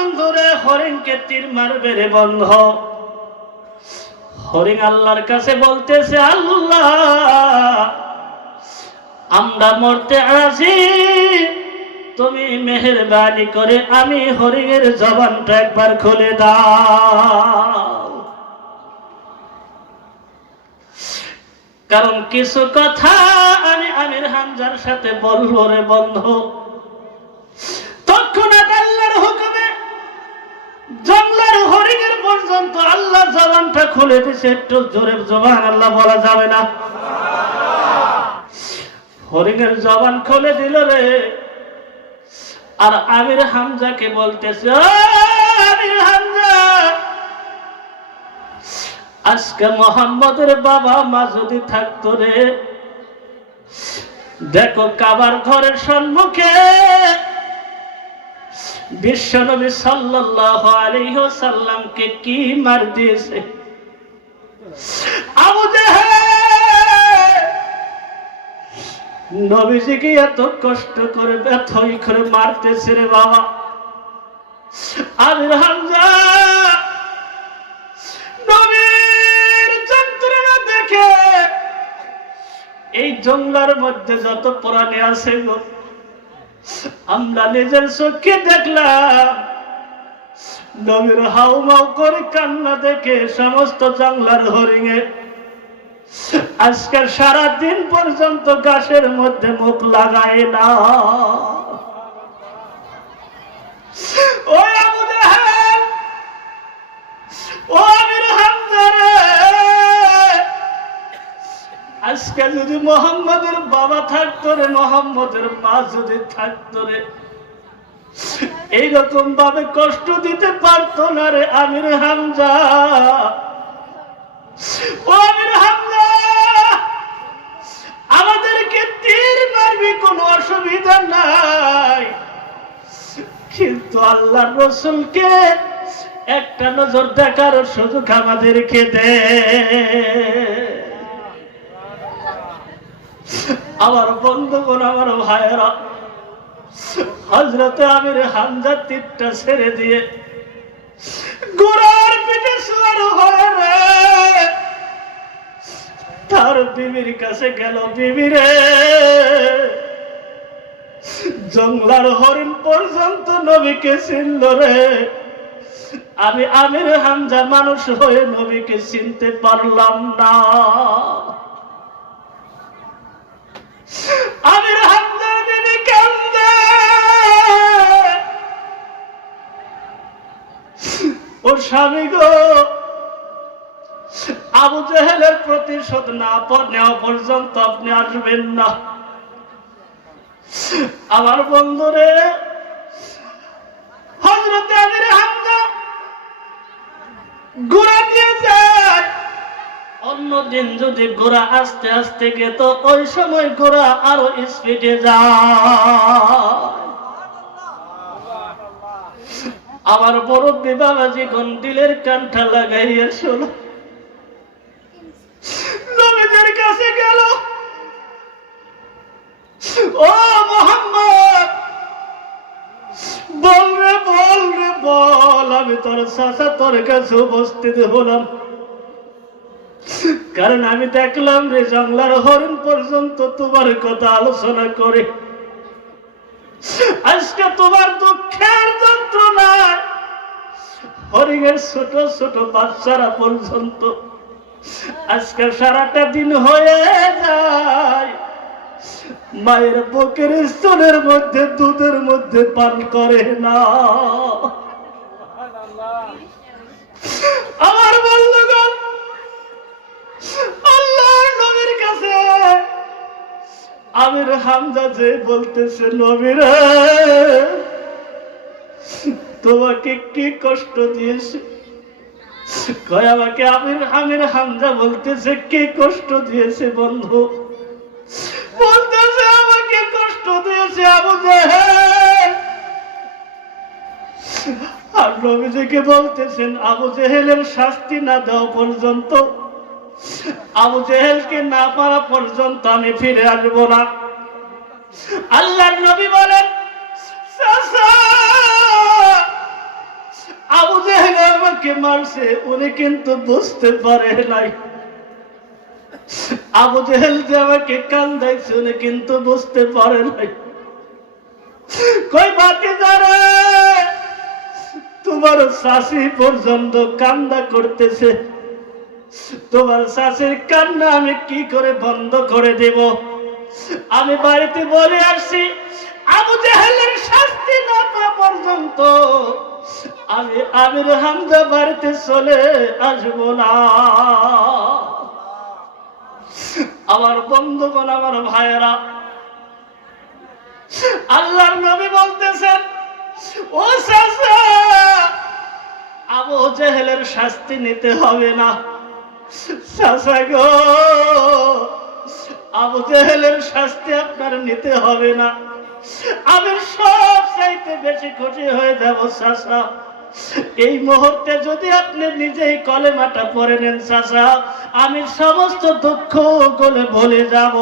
বন্ধুরে হরিণকে তীর মারবে রে বন্ধ। হরিণ আল্লাহর কাছে বলতেছে, আল্লাহ আমরা মরতে আছি, তুমি মেহেরবানি করে আমি হরিণের জবানটা একবার খুলে দাও, কারণ কিছু কথা আমি আমির হামজার সাথে বলবো রে বন্ধু। তৎক্ষণাৎ আল্লাহর হুকুমে জঙ্গলের হরিণের পর্যন্ত আল্লাহ জবানটা খুলে দিছে। একটু জোরে সুবহানাল্লাহ বলা যাবে না? হরিণের জবান খুলে দিল রে। আর আমির হামজাকে বলতেছে, আমির হামজা, আজকে মোহাম্মদের বাবা মা যদি থাকতো রে, দেখো কাবার ঘরের সম্মুখে বিশ্বনবী সাল্লাল্লাহু আলাইহি ওয়াসাল্লামকে কি মার দিয়েছে। আবু জাহেল নবীজিকে এত কষ্ট করে ব্যথই করে মারতেছে রে বাবা। আমির হামজা নবীর যন্ত্রণা দেখে এই জঙ্গলার মধ্যে যত প্রাণী আছে গো, আমরা নিজের চোখে দেখলাম নবীর হাউমাউ করে কান্না দেখে সমস্ত জঙ্গলার হরিণে আজকে সারা দিন পর্যন্ত গাছের মধ্যে মুখ লাগায় না। ওই আবু জাহেল, ও আমির হামজা রে, আজকে যদি মোহাম্মদের বাবা থাকতো রে, মোহাম্মদের মা যদি থাকতো রে, এইরকম ভাবে কষ্ট দিতে পারতো না রে আমির হামজা। ও আমির হামজা, আমাদেরকে তীর মারবি কোনো অসুবিধা নাই, কিন্তু আল্লাহর রাসূলকে একটা নজর দেখার সুযোগ আমাদেরকে দে। আমার বন্ধুগণ, আমার ভাইয়েরা, হযরতে আমির হামজা তীরটা ছেড়ে দিয়ে ঘোড়ার পিঠে সওয়ার হয়ে রে তার বিবির কাছে গেল। বিবি রে, জঙ্গলার হরিণ পর্যন্ত নবীকে চিনল রে, আমি আমির হামজা মানুষ হয়ে নবীকে চিনতে পারলাম না। আমির হামজার বিবি কান্দে, ওর স্বামী গো, আবু জাহেলের প্রতিশোধ না নেওয়া পর্যন্ত আপনি আসবেন না। আমার বন্ধুরে, হযরতে আমির হামজা ঘোড়া দিয়ে যায়। অন্যদিন যদি ঘোড়া আস্তে আস্তে যেত, ওই সময় ঘোড়া আরো স্পিডে যায়। আমার মুরব্বী বাবাজি গন্ডিলের কানটা লাগাইয়া শোনো, নবীদের কাছে গেল। ও মোহাম্মদ, বল রে বল রে বল, আমি তোর চাচা তোর কাছে উপস্থিত হলাম, কারণ আমি দেখলাম রে জঙ্গলার হরিণ পর্যন্ত তোমার কথা আলোচনা করে। আজকে তোমার দুঃখের যন্ত্রণা হরিণের ছোট ছোট বাচ্চারা পর্যন্ত আজকে সারাটা দিন হয়ে যায় মায়ের বুকের স্তনের মধ্যে দুধের মধ্যে পান করে না। আমার বন্ধুগণ, আল্লাহর নবীর কাছে আমির হামজা যে বলতেছে, নবী রে, তোমাকে কি কষ্ট দিয়েছে? কয় আমাকে আমির হামজা বলতেছে, কি কষ্ট দিয়েছে বন্ধু? বলতেছে আমাকে কষ্ট দিয়েছে আবু জাহেল। আর নবীজিকে বলতেছেন, আবু জাহেলের শাস্তি না দেওয়া পর্যন্ত, আবু জাহেলকে না পারা পর্যন্ত আমি ফিরে আসবো না। আল্লাহর নবী বলেন, চাচা আমাকে মারছে উনি কিন্তু বুঝতে পারে নাই। আবু জেহেল যে আমাকে কান্দাইছে উনি কিন্তু বুঝতে পারে নাই। কই ভাতিজারে, তোমার শাশি পর্যন্ত কান্না করতেছে, তোমার শাশির কান্না আমি কি করে বন্ধ করে দেব? আমি বাড়িতে বলে আসছি আবু জেহেলের শাস্তি না পাওয়া পর্যন্ত আমি আমির হামজা বাড়িতে চলে আসবো না। আমার বন্ধুগণ, আমার ভাইয়েরা, আল্লাহর নবী বলতেছেন, ও চাচা, আবু জেহেলের শাস্তি নিতে হবে না। চাচা গো, আবু জেহেলের শাস্তি আপনার নিতে হবে না। আমি সব চাইতে বেশি খুশি হয়ে যাব চাচা এই মুহূর্তে যদি আপনি নিজেই কলেমাটা পড়ে নেন চাচা, আমি সমস্ত দুঃখ গুলো ভুলে যাব।